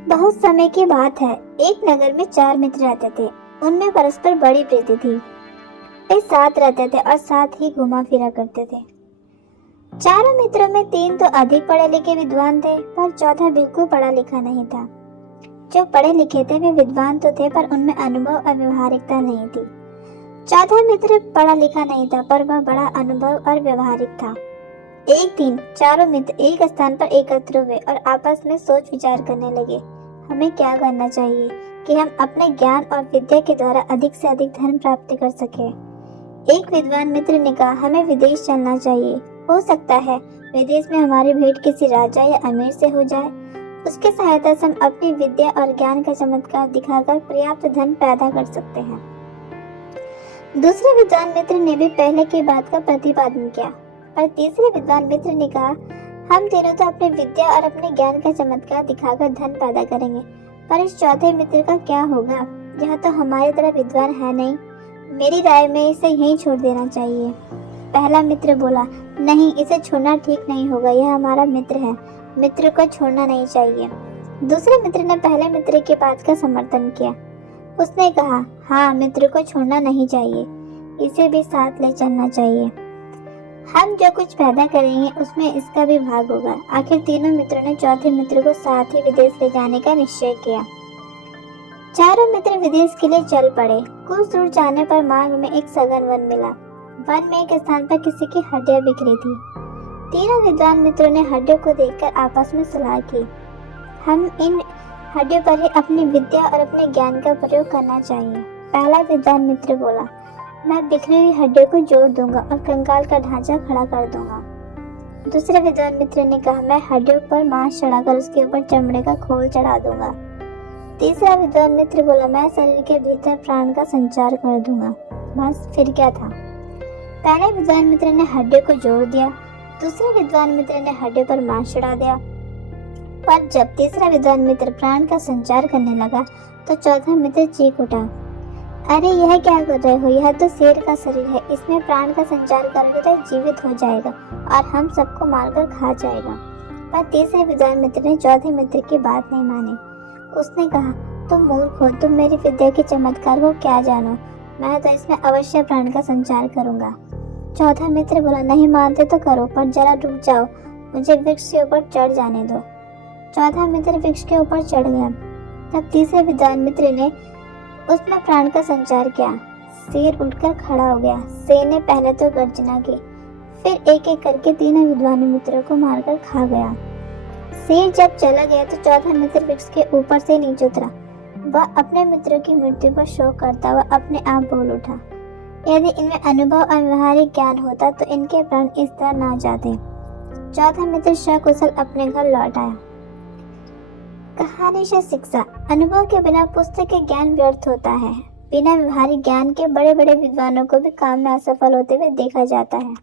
बहुत समय की बात है। एक नगर में 4 मित्र रहते थे। उनमें परस्पर बड़ी प्रीति थी। वे साथ रहते थे और साथ ही घुमा फिरा करते थे। चारों मित्रों में 3 तो अधिक पढ़े लिखे विद्वान थे, पर चौथा बिल्कुल पढ़ा लिखा नहीं था। जो पढ़े लिखे थे वे विद्वान तो थे, पर उनमें अनुभव और व्यवहारिकता नहीं थी। चौथा मित्र पढ़ा लिखा नहीं था, पर वह बड़ा अनुभव और व्यवहारिक था। एक दिन चारों मित्र एक स्थान पर एकत्र हुए और आपस में सोच विचार करने लगे, हमें क्या करना चाहिए कि हम अपने ज्ञान और विद्या के द्वारा अधिक से अधिक धन प्राप्त कर सके। एक विद्वान मित्र ने कहा, हमें विदेश चलना चाहिए। हो सकता है विदेश में हमारी भेंट किसी राजा या अमीर से हो जाए। उसकी सहायता से हम अपनी विद्या और ज्ञान का चमत्कार दिखाकर पर्याप्त धन पैदा कर सकते हैं। दूसरे विद्वान मित्र ने भी पहले की बात का प्रतिपादन किया, पर तीसरे विद्वान मित्र ने कहा, हम तीनों तो अपनी विद्या और अपने ज्ञान का चमत्कार दिखाकर धन पैदा करेंगे, पर इस चौथे मित्र का क्या होगा? यह तो हमारी तरह विद्वान है नहीं। मेरी राय में इसे यहीं छोड़ देना चाहिए। पहला मित्र बोला, नहीं, इसे छोड़ना ठीक नहीं होगा। यह हमारा मित्र है, मित्र को छोड़ना नहीं चाहिए। दूसरे मित्र ने पहले मित्र की बात का समर्थन किया। उसने कहा, हाँ, मित्र को छोड़ना नहीं चाहिए, इसे भी साथ ले चलना चाहिए। हम जो कुछ पैदा करेंगे उसमें इसका भी भाग होगा। आखिर तीनों मित्रों ने चौथे मित्र को साथ ही विदेश ले जाने का निश्चय किया। चारों मित्र विदेश के लिए चल पड़े। कुछ दूर जाने पर मार्ग में एक सघन वन मिला। वन में एक स्थान पर किसी की हड्डियां बिखरी थी। तीनों विद्वान मित्रों ने हड्डियों को देखकर आपस में सलाह की, हम इन हड्डियों पर ही अपनी विद्या और अपने ज्ञान का प्रयोग करना चाहिए। पहला विद्वान मित्र बोला, मैं बिखरी हुई हड्डियों को जोड़ दूंगा और कंकाल का ढांचा खड़ा कर दूंगा। दूसरे विद्वान मित्र ने कहा, मैं हड्डियों पर मांस चढ़ाकर उसके ऊपर चमड़े का खोल चढ़ा दूंगा। तीसरा विद्वान मित्र बोला, मैं शरीर के भीतर प्राण का संचार कर दूंगा। बस फिर क्या था। पहले विद्वान मित्र ने हड्डियों को जोड़ दिया, दूसरे विद्वान मित्र ने हड्डियों पर मांस चढ़ा दिया, पर जब तीसरा विद्वान मित्र प्राण का संचार करने लगा तो चौथा मित्र चीख उठा, अरे यह क्या कर रहे हो? यह तो शेर का शरीर है, इसमें प्राण का संचार करोगे तो जीवित हो जाएगा और हम सबको मारकर खा जाएगा। पर तीसरे विद्वान मित्र ने चौथे मित्र की बात नहीं मानी। उसने कहा, तुम मूर्ख हो, तुम मेरी विद्या के चमत्कार को क्या जानो? मैं तो इसमें अवश्य प्राण का संचार करूंगा। चौथा मित्र बोला, नहीं मानते तो करो, पर जरा रुक जाओ, मुझे वृक्ष के ऊपर चढ़ जाने दो। चौथा मित्र वृक्ष के ऊपर चढ़ गया। तब तीसरे विद्वान मित्र ने उसमें प्राण का संचार किया। शेर उठकर खड़ा हो गया। शेर ने पहले तो गर्जना की, फिर एक एक करके तीनों विद्वान मित्रों को मारकर खा गया। शेर जब चला गया तो चौथा मित्र वृक्ष के ऊपर से नीचे उतरा। वह अपने मित्रों की मृत्यु पर शोक करता हुआ अपने आप बोल उठा, यदि इनमें अनुभव और व्यवहारिक ज्ञान होता तो इनके प्राण इस तरह ना जाते। चौथा मित्र सकुशल अपने घर लौट आया। कहानी से शिक्षा, अनुभव के बिना पुस्तक के ज्ञान व्यर्थ होता है। बिना व्यवहारिक ज्ञान के बड़े बड़े विद्वानों को भी काम में असफल होते हुए देखा जाता है।